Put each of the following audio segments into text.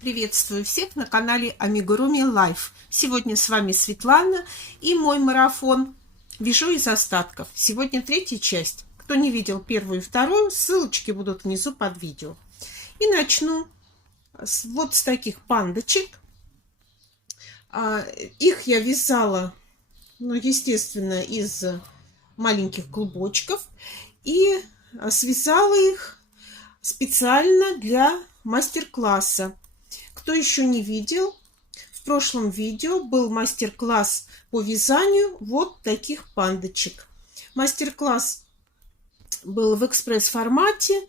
Приветствую всех на канале Amigurumi Life. Сегодня с вами Светлана и мой марафон «Вяжу из остатков». Сегодня третья часть. Кто не видел первую и вторую, ссылочки будут внизу под видео. И начну вот с таких пандочек. Их я вязала, естественно, из маленьких клубочков. И связала их специально для мастер-класса. Кто еще не видел, в прошлом видео был мастер-класс по вязанию вот таких пандочек. Мастер-класс был в экспресс-формате,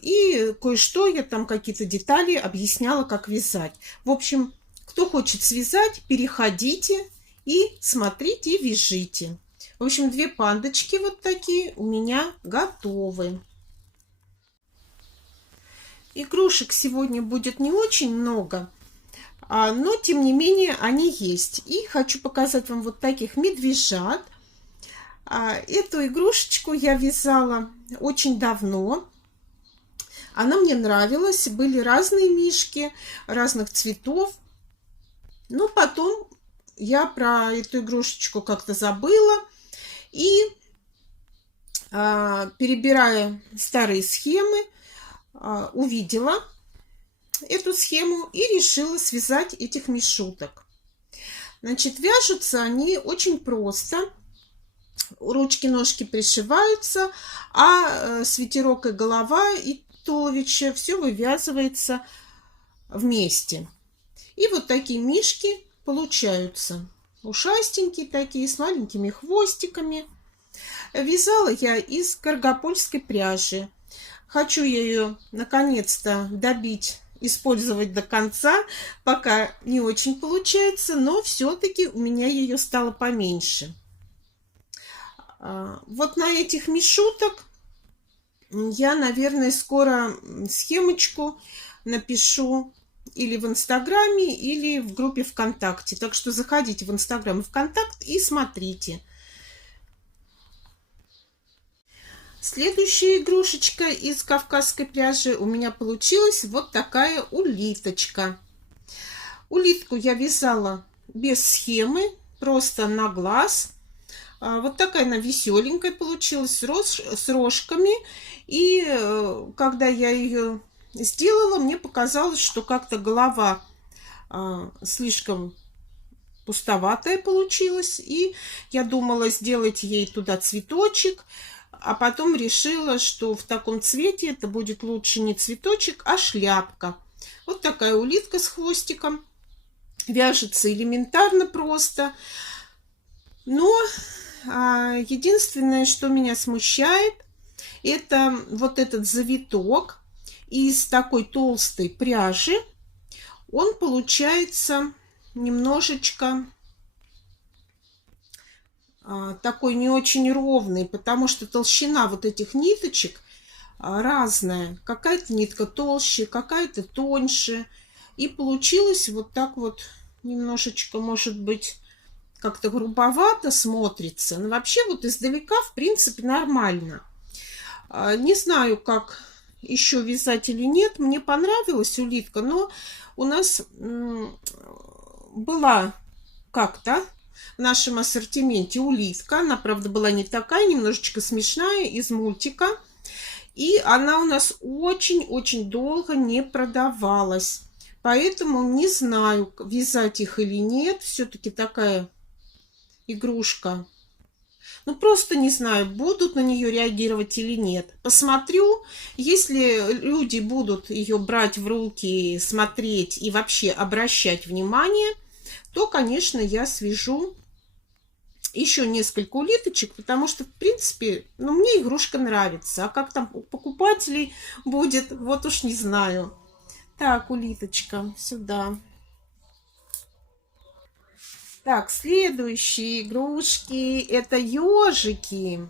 и кое-что я там, какие-то детали объясняла, как вязать. В общем, кто хочет связать, переходите и смотрите, и вяжите. В общем, две пандочки вот такие у меня готовы. Игрушек сегодня будет не очень много, но тем не менее они есть. И хочу показать вам вот таких медвежат. Эту игрушечку я вязала очень давно. Она мне нравилась. Были разные мишки, разных цветов. Но потом я про эту игрушечку как-то забыла. И перебирая старые схемы, увидела эту схему и решила связать этих мишуток. Значит, вяжутся они очень просто. Ручки-ножки пришиваются, а свитерок и голова, и туловище все вывязывается вместе. И вот такие мишки получаются. Ушастенькие такие, с маленькими хвостиками. Вязала я из каргопольской пряжи. Хочу я ее наконец-то добить, использовать до конца. Пока не очень получается, но все-таки у меня ее стало поменьше. Вот на этих мишуток я, наверное, скоро схемочку напишу или в Инстаграме, или в группе ВКонтакте. Так что заходите в Инстаграм и ВКонтакт и смотрите. Следующая игрушечка из кавказской пряжи у меня получилась вот такая улиточка. Улитку я вязала без схемы, просто на глаз. Вот такая она веселенькая получилась, с рожками. И когда я ее сделала, мне показалось, что как-то голова слишком пустоватая получилась. И я думала сделать ей туда цветочек. А потом решила, что в таком цвете это будет лучше не цветочек, а шляпка. Вот такая улитка с хвостиком. Вяжется элементарно просто. Но единственное, что меня смущает, это вот этот завиток из такой толстой пряжи. Он получается немножечко такой не очень ровный, потому что толщина вот этих ниточек разная. Какая-то нитка толще, какая-то тоньше. И получилось вот так вот немножечко, может быть, как-то грубовато смотрится. Но вообще вот издалека, в принципе, нормально. Не знаю, как еще вязать или нет. Мне понравилась улитка, но у нас была как-то в нашем ассортименте улитка. Она, правда, была не такая, немножечко смешная, из мультика. И она у нас очень-очень долго не продавалась. Поэтому не знаю, вязать их или нет. Все-таки такая игрушка. Ну, просто не знаю, будут на нее реагировать или нет. Посмотрю. Если люди будут ее брать в руки, смотреть и вообще обращать внимание, то, конечно, я свяжу еще несколько улиточек, потому что, в принципе, мне игрушка нравится. А как там у покупателей будет, вот уж не знаю. Так, улиточка, сюда. Так, следующие игрушки – это ежики.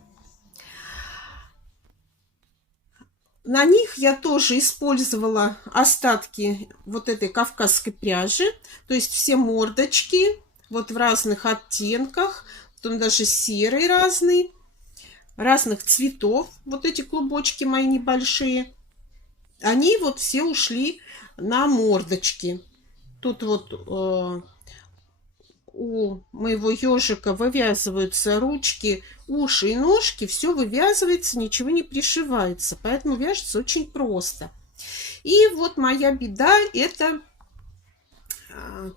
На них я тоже использовала остатки вот этой кавказской пряжи. То есть все мордочки вот в разных оттенках. Потом даже серый разный. Разных цветов. Вот эти клубочки мои небольшие. Они вот все ушли на мордочке. Тут вот у моего ежика вывязываются ручки, уши и ножки. Все вывязывается, ничего не пришивается. Поэтому вяжется очень просто. И вот моя беда — это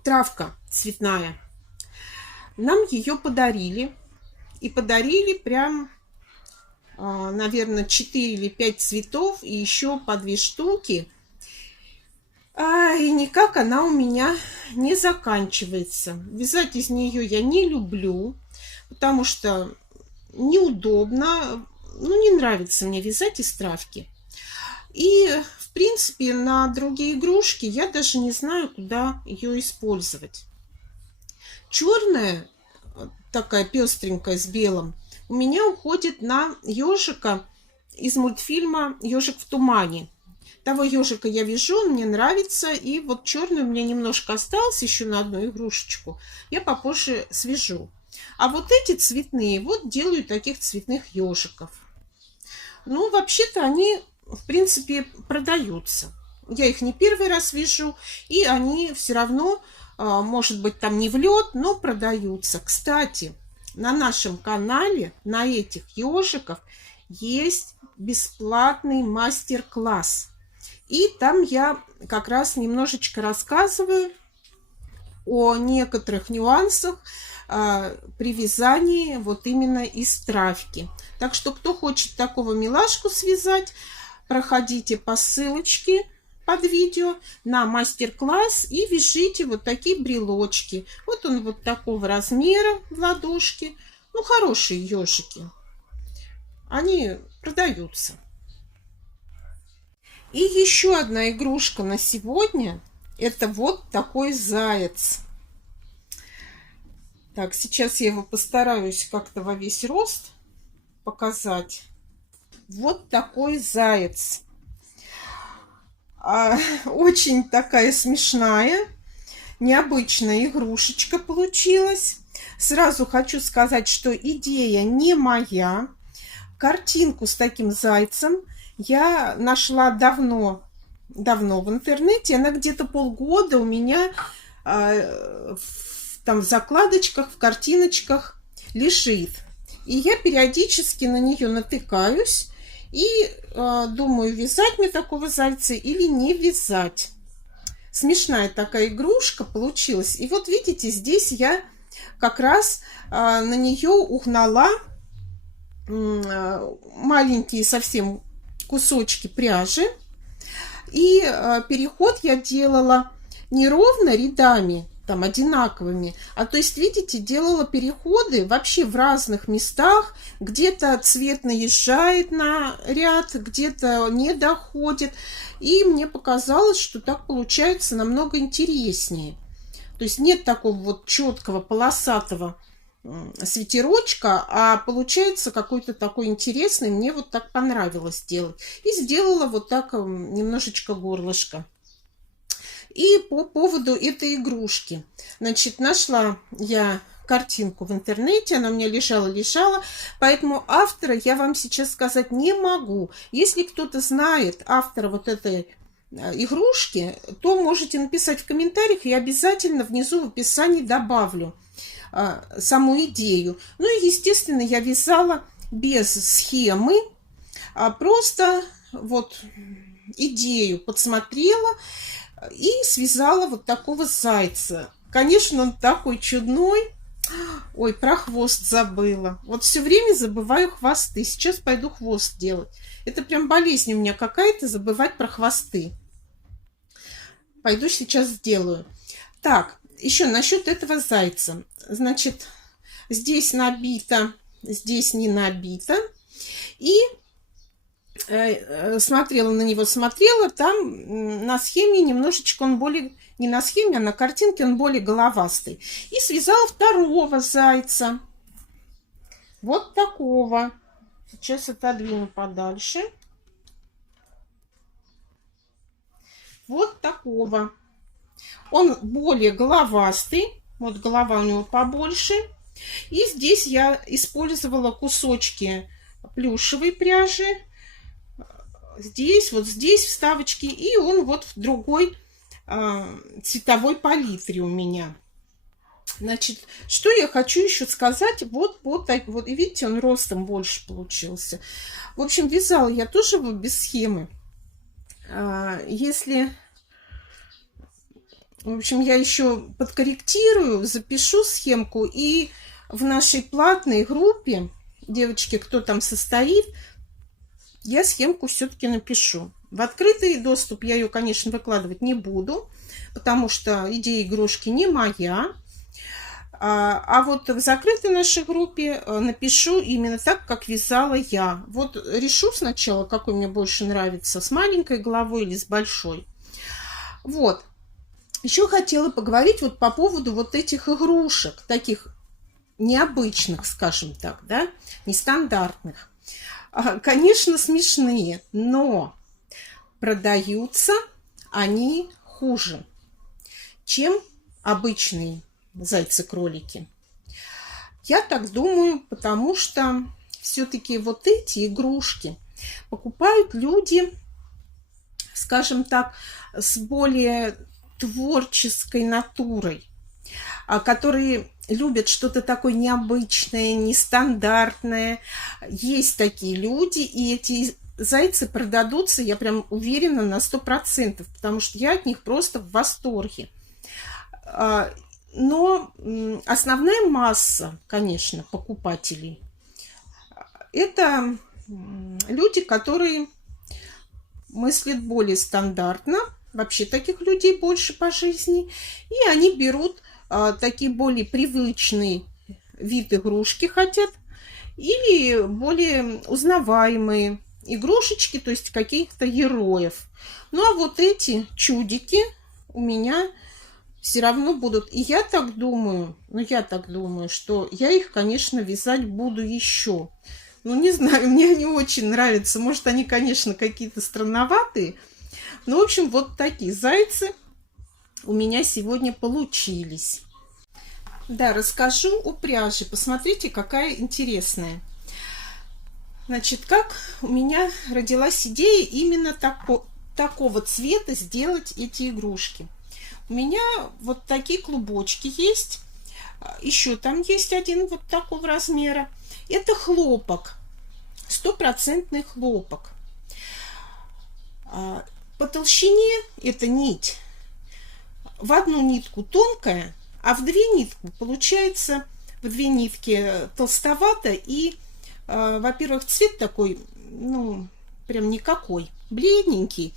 травка цветная. Нам ее подарили. И подарили прям, наверное, 4 или 5 цветов. И еще по 2 штуки. И никак она у меня не заканчивается. Вязать из нее я не люблю, потому что неудобно. Ну, не нравится мне вязать из травки. И, в принципе, на другие игрушки я даже не знаю, куда ее использовать. Черная, такая пестренькая с белым, у меня уходит на ежика из мультфильма «Ежик в тумане». Того ежика я вяжу, он мне нравится. И вот черный у меня немножко осталось еще на одну игрушечку. Я попозже свяжу. А вот эти цветные, вот делаю таких цветных ежиков. Ну, вообще-то они, в принципе, продаются. Я их не первый раз вяжу. И они все равно, может быть, там не в лед, но продаются. Кстати, на нашем канале на этих ежиков есть бесплатный мастер-класс. И там я как раз немножечко рассказываю о некоторых нюансах при вязании вот именно из травки. Так что, кто хочет такого милашку связать, проходите по ссылочке под видео на мастер-класс и вяжите вот такие брелочки. Вот он вот такого размера в ладошки. Ну, хорошие ежики. Они продаются. И еще одна игрушка на сегодня. Это вот такой заяц. Так, сейчас я его постараюсь как-то во весь рост показать. Вот такой заяц. Очень такая смешная, необычная игрушечка получилась. Сразу хочу сказать, что идея не моя. Картинку с таким зайцем я нашла давно в интернете. Она где-то полгода у меня там в закладочках, в картиночках лежит. И я периодически на нее натыкаюсь и думаю, вязать мне такого зайца или не вязать. Смешная такая игрушка получилась. И вот видите, здесь я как раз на нее угнала маленькие совсем кусочки пряжи. И переход я делала не ровно рядами, там одинаковыми, а то есть, видите, делала переходы вообще в разных местах. Где-то цвет наезжает на ряд, где-то не доходит. И мне показалось, что так получается намного интереснее. То есть нет такого вот четкого полосатого свитерочка, а получается какой-то такой интересный. Мне вот так понравилось делать. И сделала вот так немножечко горлышко. И по поводу этой игрушки. Значит, нашла я картинку в интернете, она у меня лежала, поэтому автора я вам сейчас сказать не могу. Если кто-то знает автора вот этой игрушки, то можете написать в комментариях, я обязательно внизу в описании добавлю саму идею. Ну и, естественно, я вязала без схемы, а просто вот идею подсмотрела и связала вот такого зайца. Конечно, он такой чудной. Ой, про хвост забыла. Вот все время забываю хвосты. Сейчас пойду хвост делать. Это прям болезнь у меня какая-то, забывать про хвосты. Пойду сейчас сделаю. Так, еще насчет этого зайца. Значит, здесь набито, здесь не набито. И смотрела на него, там на схеме немножечко он более, не на схеме, а на картинке он более головастый. И связала второго зайца. Вот такого. Сейчас отодвину подальше. Вот такого. Он более головастый. Вот голова у него побольше. И здесь я использовала кусочки плюшевой пряжи. Здесь, вот здесь вставочки. И он вот в другой цветовой палитре у меня. Значит, что я хочу еще сказать, вот, и видите, он ростом больше получился. В общем, вязала я тоже его без схемы. Если, в общем, я еще подкорректирую, запишу схемку, и в нашей платной группе, девочки, кто там состоит, я схемку все-таки напишу. В открытый доступ я ее, конечно, выкладывать не буду, потому что идея игрушки не моя. А вот в закрытой нашей группе напишу именно так, как вязала я. Вот решу сначала, какой мне больше нравится, с маленькой головой или с большой. Вот. Еще хотела поговорить вот по поводу вот этих игрушек, таких необычных, скажем так, да, нестандартных. Конечно, смешные, но продаются они хуже, чем обычные зайцы-кролики. Я так думаю, потому что все-таки вот эти игрушки покупают люди, скажем так, с более творческой натурой, которые любят что-то такое необычное, нестандартное. Есть такие люди, и эти зайцы продадутся, я прям уверена, на 100%, потому что я от них просто в восторге. Но основная масса, конечно, покупателей – это люди, которые мыслят более стандартно. Вообще таких людей больше по жизни. И они берут такие более привычные вид игрушки хотят. Или более узнаваемые игрушечки, то есть каких-то героев. Ну а вот эти чудики у меня все равно будут. И я так думаю, что я их, конечно, вязать буду еще. Ну, не знаю, мне они очень нравятся. Может, они, конечно, какие-то странноватые. Но, в общем, вот такие зайцы у меня сегодня получились. Да, расскажу о пряже. Посмотрите, какая интересная. Значит, как у меня родилась идея именно такого цвета сделать эти игрушки. У меня вот такие клубочки есть. Еще там есть один вот такого размера. Это хлопок. 100% хлопок. По толщине эта нить в одну нитку тонкая, а в две нитки получается в две нитки толстовато. И, во-первых, цвет такой, ну, прям никакой, бледненький.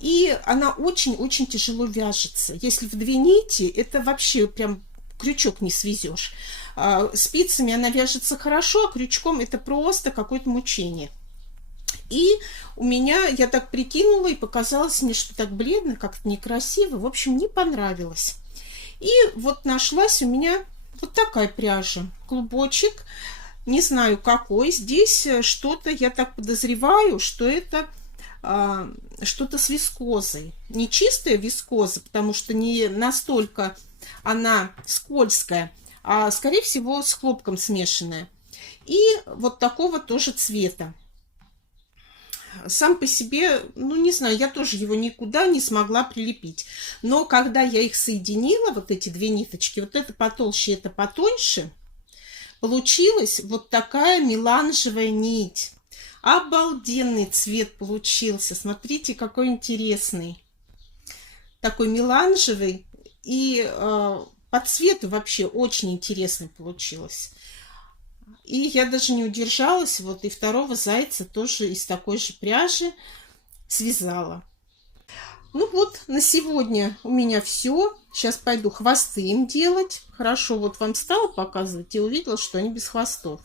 И она очень-очень тяжело вяжется. Если в две нити, это вообще прям крючок не свезешь. Спицами она вяжется хорошо, а крючком это просто какое-то мучение. И у меня, я так прикинула, и показалось мне, что так бледно, как-то некрасиво. В общем, не понравилось. И вот нашлась у меня вот такая пряжа. Клубочек, не знаю какой. Здесь что-то, я так подозреваю, что это что-то с вискозой. Не чистая вискоза, потому что не настолько она скользкая, а скорее всего с хлопком смешанная. И вот такого тоже цвета. Сам по себе, ну не знаю, я тоже его никуда не смогла прилепить. Но когда я их соединила, вот эти две ниточки, вот это потолще, это потоньше, получилась вот такая меланжевая нить. Обалденный цвет получился. Смотрите, какой интересный. Такой меланжевый. И по цвету вообще очень интересно получилось. И я даже не удержалась. Вот и второго зайца тоже из такой же пряжи связала. Ну вот, на сегодня у меня все. Сейчас пойду хвосты им делать. Хорошо, вот вам стала показывать и увидела, что они без хвостов.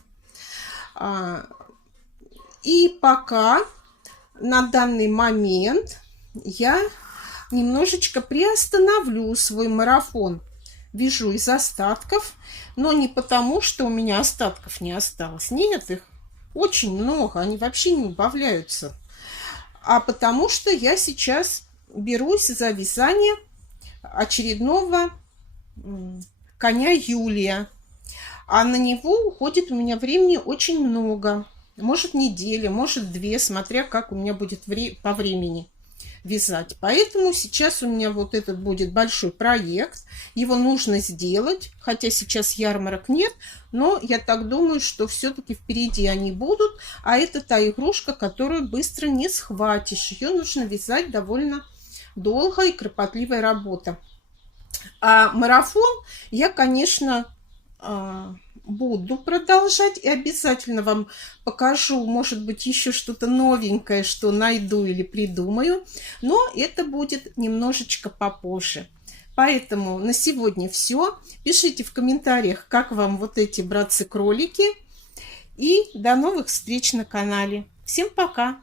И пока на данный момент я немножечко приостановлю свой марафон. Вяжу из остатков, но не потому, что у меня остатков не осталось. Нет, их очень много, они вообще не убавляются. А потому что я сейчас берусь за вязание очередного коня Юлия. А на него уходит у меня времени очень много. Может неделя, может две, смотря как у меня будет по времени вязать. Поэтому сейчас у меня вот этот будет большой проект. Его нужно сделать, хотя сейчас ярмарок нет, но я так думаю, что все-таки впереди они будут. А это та игрушка, которую быстро не схватишь. Ее нужно вязать довольно долго и кропотливая работа. А марафон я, конечно, буду продолжать и обязательно вам покажу, может быть, еще что-то новенькое, что найду или придумаю, но это будет немножечко попозже. Поэтому на сегодня все. Пишите в комментариях, как вам вот эти братцы-кролики. И до новых встреч на канале. Всем пока!